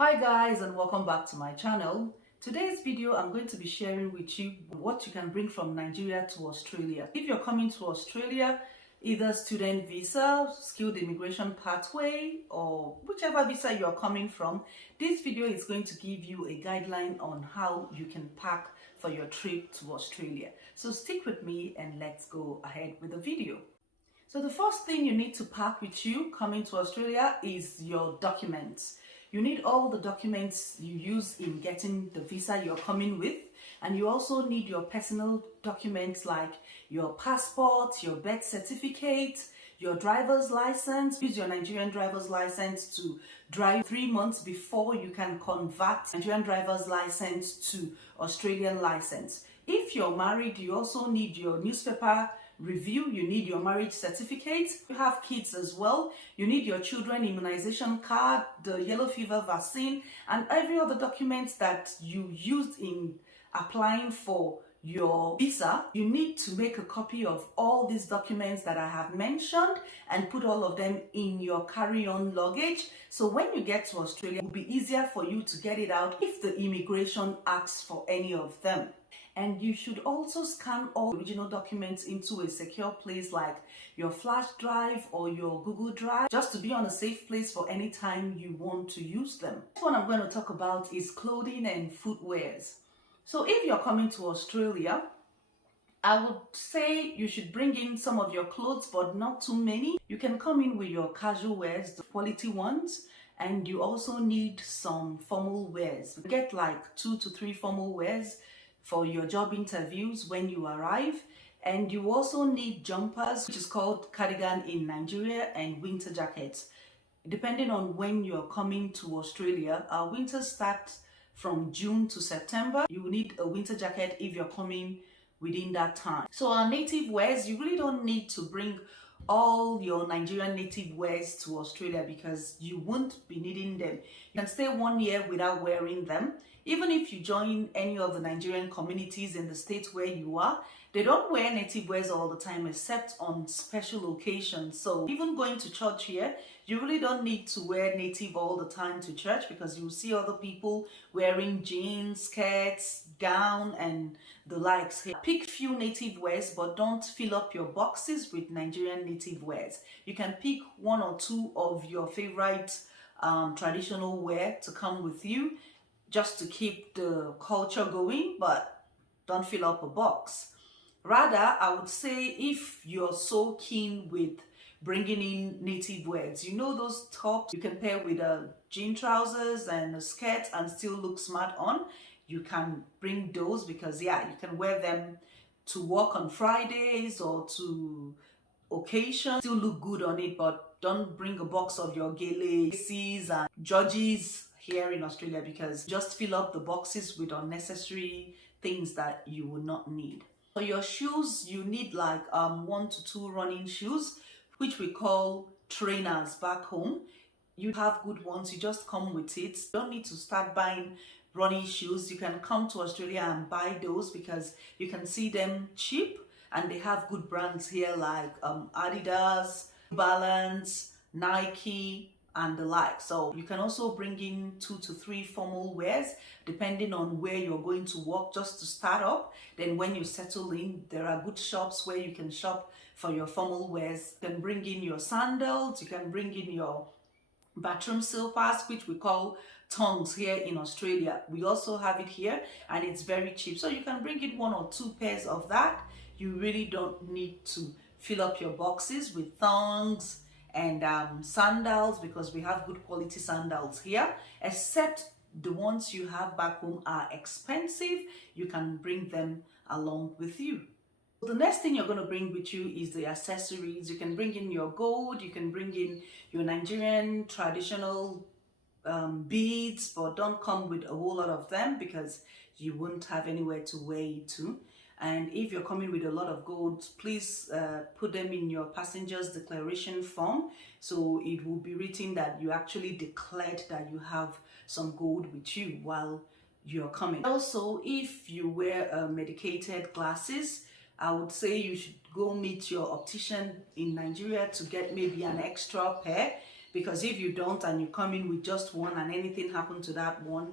Hi guys, and welcome back to my channel. Today's video I'm going to be sharing with you what you can bring from Nigeria to Australia. If you're coming to Australia, either student visa, skilled immigration pathway, or whichever visa you're coming from, this video is going to give you a guideline on how you can pack for your trip to Australia. So stick with me and let's go ahead with the video. So the first thing you need to pack with you coming to Australia is your documents. You need all the documents you use in getting the visa you're coming with, and you also need your personal documents like your passport, your birth certificate, your driver's license. Use your Nigerian driver's license to drive 3 months before you can convert Nigerian driver's license to Australian license. If you're married, you also need your newspaper review, you need your marriage certificate. You have kids as well, you need your children immunization card, the yellow fever vaccine, and every other document that you used in applying for your visa. You need to make a copy of all these documents that I have mentioned and put all of them in your carry-on luggage, so when you get to Australia it will be easier for you to get it out if the immigration asks for any of them. And you should also scan all original documents into a secure place like your flash drive or your Google Drive, just to be on a safe place for any time you want to use them. Next one I'm going to talk about is clothing and footwears. So if you're coming to Australia, I would say you should bring in some of your clothes, but not too many. You can come in with your casual wears, the quality ones, and you also need some formal wears. Get like 2 to 3 formal wears for your job interviews when you arrive. And you also need jumpers, which is called cardigan in Nigeria, and winter jackets. Depending on when you're coming to Australia, our winter starts from June to September. You will need a winter jacket if you're coming within that time. So our native wears, you really don't need to bring all your Nigerian native wears to Australia because you won't be needing them. You can stay 1 year without wearing them. Even if you join any of the Nigerian communities in the state where you are, they don't wear native wears all the time except on special occasions. So even going to church here, you really don't need to wear native all the time to church because you'll see other people wearing jeans, skirts, gown and the likes here. Pick few native wears, but don't fill up your boxes with Nigerian native wears. You can pick 1 or 2 of your favorite traditional wear to come with you, just to keep the culture going, but don't fill up a box. Rather, I would say if you're so keen with bringing in native wears, you know those tops you can pair with a jean trousers and a skirt and still look smart on, you can bring those because yeah, you can wear them to work on Fridays or to occasion, still look good on it, but don't bring a box of your laces and Georgies here in Australia because just fill up the boxes with unnecessary things that you would not need. For your shoes, you need like 1 to 2 running shoes, which we call trainers back home. You have good ones, you just come with it. You don't need to start buying running shoes. You can come to Australia and buy those because you can see them cheap and they have good brands here like Adidas, Balance, Nike, and the like. So you can also bring in 2 to 3 formal wears depending on where you're going to work just to start up. Then when you settle in, there are good shops where you can shop for your formal wears. You can bring in your sandals, you can bring in your bathroom slippers, which we call tongs here in Australia. We also have it here and it's very cheap. So you can bring in 1 or 2 pairs of that. You really don't need to fill up your boxes with thongs and sandals because we have good quality sandals here, except the ones you have back home are expensive. You can bring them along with you. The next thing you're going to bring with you is the accessories. You can bring in your gold, you can bring in your Nigerian traditional beads, but don't come with a whole lot of them because you won't have anywhere to wear it to. And if you're coming with a lot of gold, please put them in your passenger's declaration form, so it will be written that you actually declared that you have some gold with you while you're coming. Also, if you wear medicated glasses, I would say you should go meet your optician in Nigeria to get maybe an extra pair because if you don't and you come in with just one and anything happened to that one,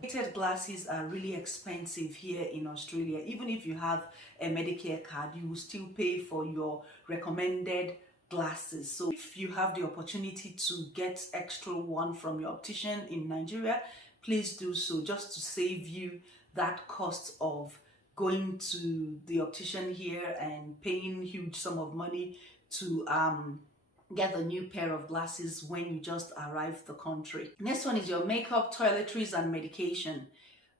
protected glasses are really expensive here in Australia. Even if you have a Medicare card, you will still pay for your recommended glasses. So if you have the opportunity to get extra one from your optician in Nigeria, please do so, just to save you that cost of going to the optician here and paying huge sum of money to get a new pair of glasses when you just arrived the country. Next one is your makeup, toiletries and medication.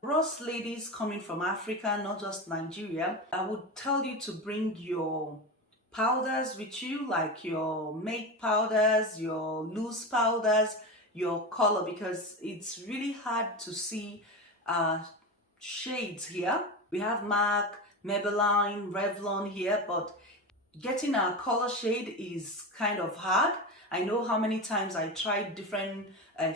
For us ladies coming from Africa, not just Nigeria, I would tell you to bring your powders with you, like your make powders, your loose powders, your color, because it's really hard to see shades here. We have MAC, Maybelline, Revlon here, but getting a color shade is kind of hard. I know how many times I tried different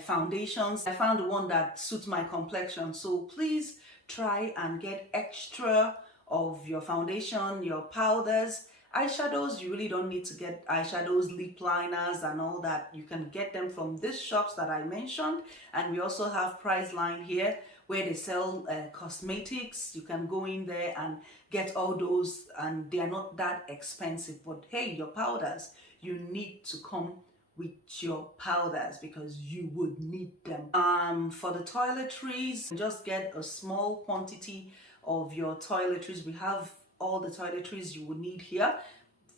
foundations. I found the one that suits my complexion. So please try and get extra of your foundation, your powders. Eyeshadows, you really don't need to get eyeshadows, lip liners and all that. You can get them from these shops that I mentioned. And we also have Priceline here where they sell cosmetics. You can go in there and get all those, and they are not that expensive. But hey, your powders, you need to come with your powders because you would need them. For the toiletries, just get a small quantity of your toiletries. We have all the toiletries you would need here,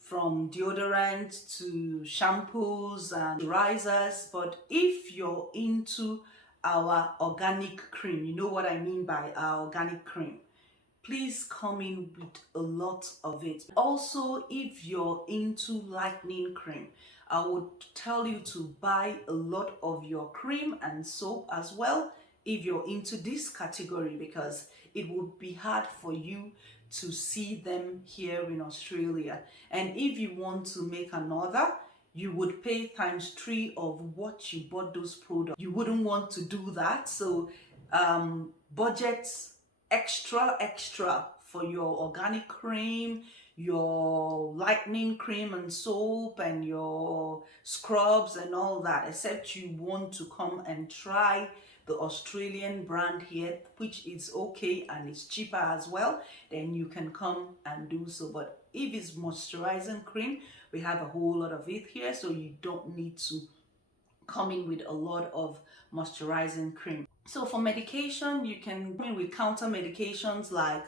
from deodorant to shampoos and risers. But if you're into our organic cream, you know what I mean by our organic cream, please come in with a lot of it. Also, if you're into lightening cream, I would tell you to buy a lot of your cream and soap as well if you're into this category, because it would be hard for you to see them here in Australia. And if you want to make another, you would pay ×3 of what you bought those products. You wouldn't want to do that. So budget extra for your organic cream, your lightening cream and soap and your scrubs and all that, except you want to come and try the Australian brand here, which is okay and it's cheaper as well, then you can come and do so. But if it's moisturizing cream, we have a whole lot of it here, so you don't need to come in with a lot of moisturizing cream. So for medication, you can come in with counter medications like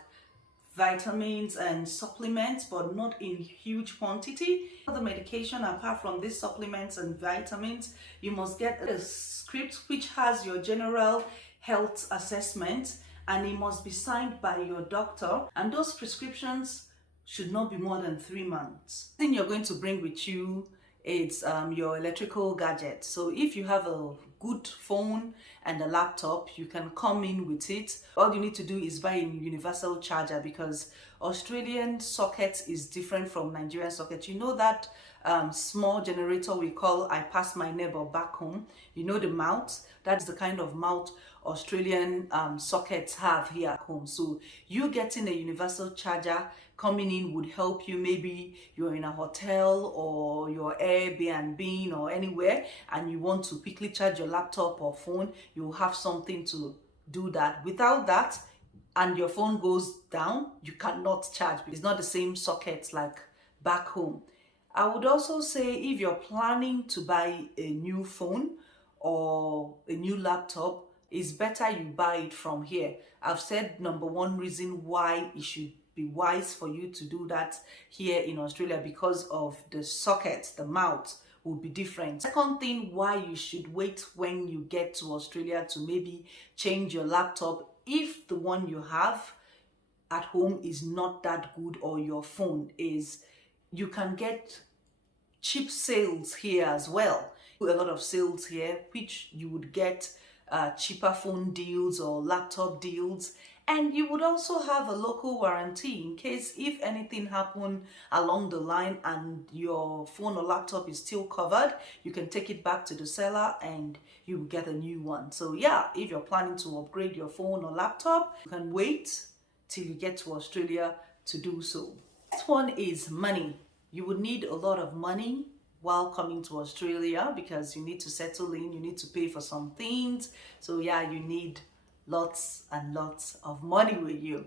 vitamins and supplements, but not in huge quantity. For the medication, apart from these supplements and vitamins, you must get a script which has your general health assessment, and it must be signed by your doctor, and those prescriptions should not be more than 3 months. The thing you're going to bring with you is your electrical gadget. So if you have a good phone and a laptop, you can come in with it. All you need to do is buy a universal charger, because Australian socket is different from Nigerian socket. You know that small generator we call I pass my neighbor back home? You know the mount? That's the kind of mount Australian sockets have here at home. So you getting a universal charger coming in would help you. Maybe you're in a hotel or your Airbnb or anywhere and you want to quickly charge your laptop or phone, you'll have something to do that. Without that, and your phone goes down, you cannot charge. It's not the same sockets like back home. I would also say if you're planning to buy a new phone or a new laptop, it's better you buy it from here. I've said number one reason why it should be wise for you to do that here in Australia, because of the socket, the mount will be different. Second thing why you should wait when you get to Australia to maybe change your laptop, if the one you have at home is not that good, or your phone is, you can get cheap sales here as well. A lot of sales here which you would get cheaper phone deals or laptop deals, and you would also have a local warranty in case if anything happened along the line and your phone or laptop is still covered, you can take it back to the seller and you will get a new one. So yeah, if you're planning to upgrade your phone or laptop, you can wait till you get to Australia to do so. Next one is money. You would need a lot of money while coming to Australia, because you need to settle in, you need to pay for some things. So yeah, you need lots and lots of money with you.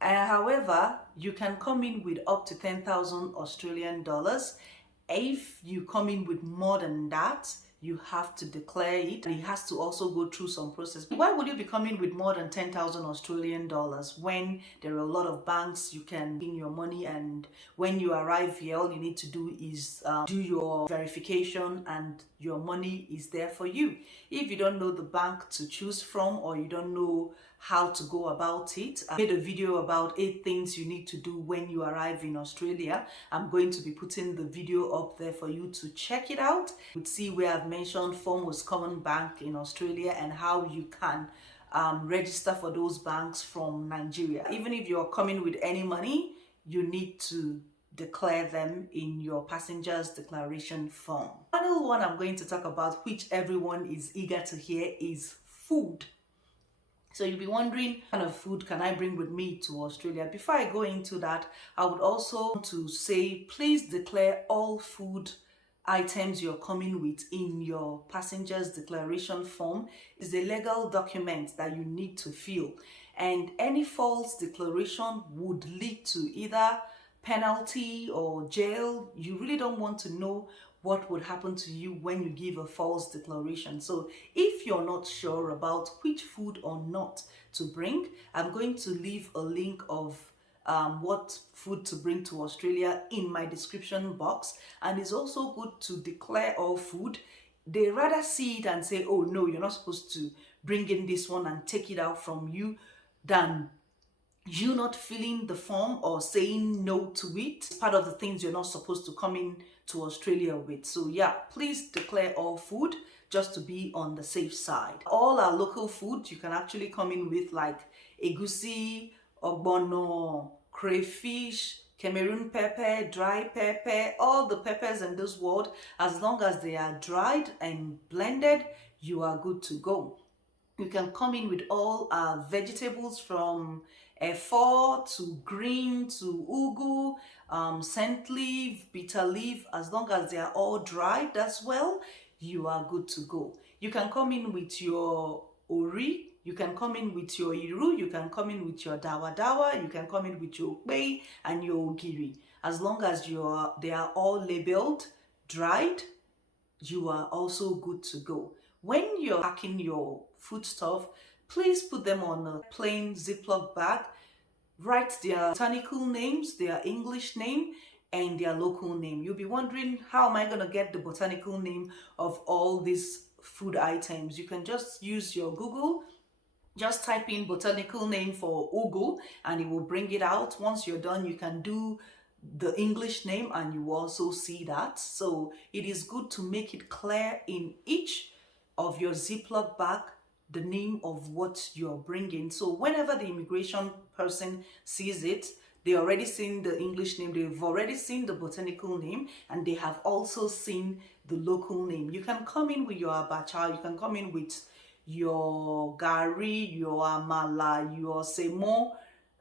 However, you can come in with up to 10,000 Australian dollars. If you come in with more than that, you have to declare it, and it has to also go through some process. Why would you be coming with more than 10,000 Australian dollars when there are a lot of banks you can bring your money, and when you arrive here, all you need to do is do your verification and your money is there for you. If you don't know the bank to choose from, or you don't know how to go about it, I made a video about 8 things you need to do when you arrive in Australia. I'm going to be putting the video up there for you to check it out. You would see where I've mentioned Foremost Common Bank in Australia and how you can register for those banks from Nigeria. Even if you're coming with any money, you need to declare them in your passenger's declaration form. The final one I'm going to talk about, which everyone is eager to hear, is food. So you'll be wondering, what kind of food can I bring with me to Australia? Before I go into that, I would also want to say, please declare all food items you're coming with in your passenger's declaration form. It's a legal document that you need to fill, and any false declaration would lead to either penalty or jail. You really don't want to know what would happen to you when you give a false declaration. So if you're not sure about which food or not to bring, I'm going to leave a link of what food to bring to Australia in my description box. And it's also good to declare all food. They rather see it and say, oh no, you're not supposed to bring in this one, and take it out from you, than you not filling the form or saying no to it. It's part of the things you're not supposed to come in to Australia with. So yeah, please declare all food just to be on the safe side. All our local food you can actually come in with, like egusi, ogbono, crayfish, Cameroon pepper, dry pepper, all the peppers in this world. As long as they are dried and blended, you are good to go. You can come in with all our vegetables, from efo to green to ugu, scent leaf, bitter leaf. As long as they are all dried as well, you are good to go. You can come in with your ori, you can come in with your iru, you can come in with your dawa dawa, you can come in with your ukbei and your ogiri. As long as they are all labeled dried, you are also good to go. When you're packing your foodstuff, please put them on a plain Ziploc bag. Write their botanical names, their English name, and their local name. You'll be wondering, how am I going to get the botanical name of all these food items? You can just use your Google. Just type in botanical name for ugu and it will bring it out. Once you're done, you can do the English name and you also see that. So it is good to make it clear in each of your Ziploc bag the name of what you're bringing. So whenever the immigration person sees it, they already seen the English name, they've already seen the botanical name, and they have also seen the local name. You can come in with your abacha, you can come in with your gari, your amala, your semo,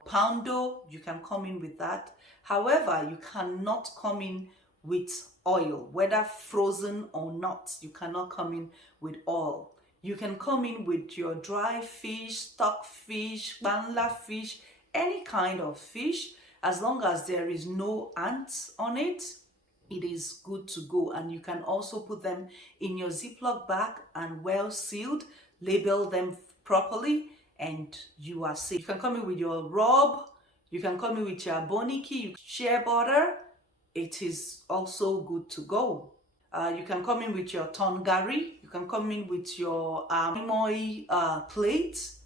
poundo, you can come in with that. However, you cannot come in with oil, whether frozen or not. You cannot come in with oil. You can come in with your dry fish, stock fish, banla fish, any kind of fish. As long as there is no ants on it, it is good to go. And you can also put them in your Ziploc bag and well sealed, label them properly, and you are safe. You can come in with your rub, you can come in with your boniki, shea butter. It is also good to go. You can come in with your tongari, you can come in with your moi plates.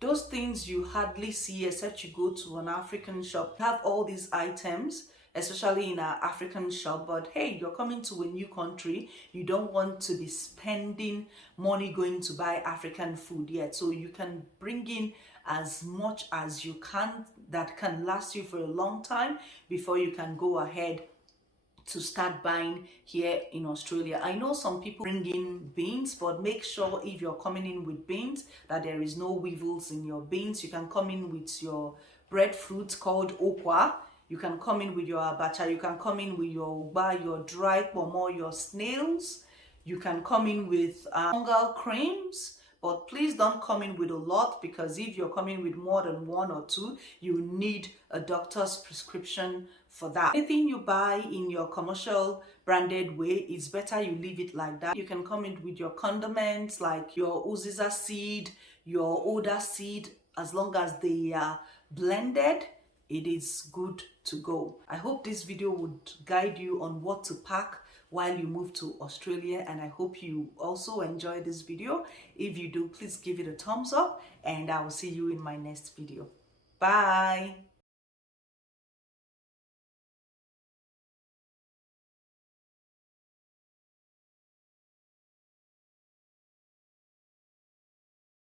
Those things you hardly see except you go to an African shop. You have all these items, especially in an African shop, but hey, you're coming to a new country, you don't want to be spending money going to buy African food yet. So you can bring in as much as you can that can last you for a long time before you can go ahead to start buying here in Australia. I know some people bring in beans, but make sure if you're coming in with beans that there is no weevils in your beans. You can come in with your breadfruit called okwa. You can come in with your abacha, you can come in with your ugba, your dry pomo, your snails. You can come in with fungal creams, but please don't come in with a lot, because if you're coming with more than one or two, you need a doctor's prescription for that. Anything you buy in your commercial branded way, it's better you leave it like that. You can come in with your condiments like your uziza seed, your oda seed. As long as they are blended, it is good to go. I hope this video would guide you on what to pack while you move to Australia, and I hope you also enjoy this video. If you do, please give it a thumbs up, and I will see you in my next video. Bye.